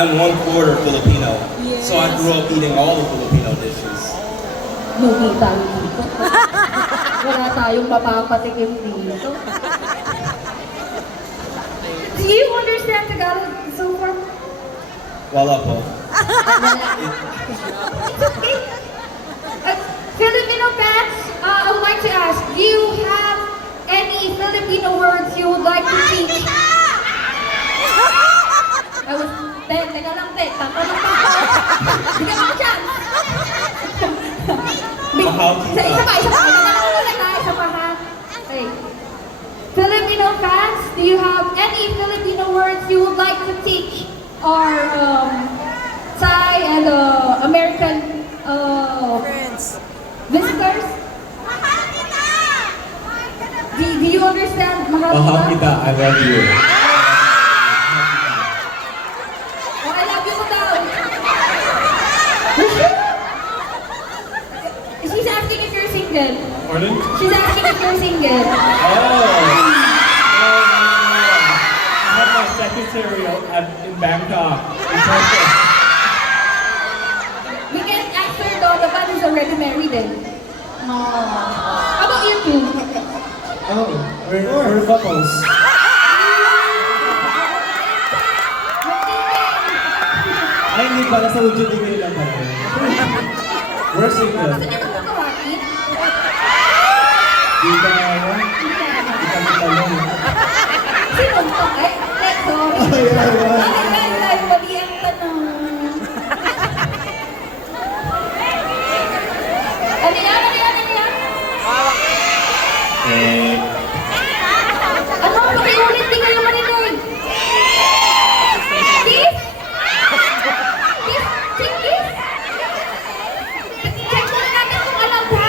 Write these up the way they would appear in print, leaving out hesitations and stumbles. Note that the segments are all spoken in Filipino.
I'm 1/4 Filipino, Yes. so I grew up eating all the Filipino dishes. Lugi tayo dito. Wala tayong mapapatikim dito. Do you understand Tagalog so far? Wala po. It's okay. Filipino fans, I would like to ask, do you have any Filipino words you would like to teach? Teka lang, tatanong pa ako. Bigyan mo ko chance. Mahaw Isa kita. pa. Isa pa ha. Okay. Filipino fans, do you have any Filipino words you would like to teach our Thai and American Friends. visitors? Do you understand mahal Mahal kita? kita, I love you. Oh, I love you ko daw. She's asking if you're single. Pardon? She's asking if you're single. I have my secretary in Bangkok. In Turkey. We can answer though, the man is already married then. How about you two? Oh, we're couples. Ay, hindi pala sa Ujud Ibig lang pala. We're single. Gusto niyo magkakawakit? Di ba nga yun? Di kami talong. Sino to? Ay, sorry. Ay, mali ang tanong. Ano yan? Ano? Pakiulit, di kayo marinig. Kiss? Kiss? Kiss? Check muna natin kung alam ha.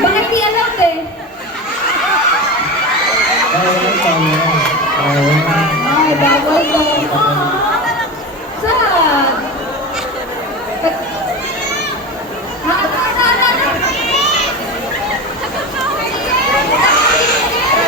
Baka hindi alam eh. Ay, tama.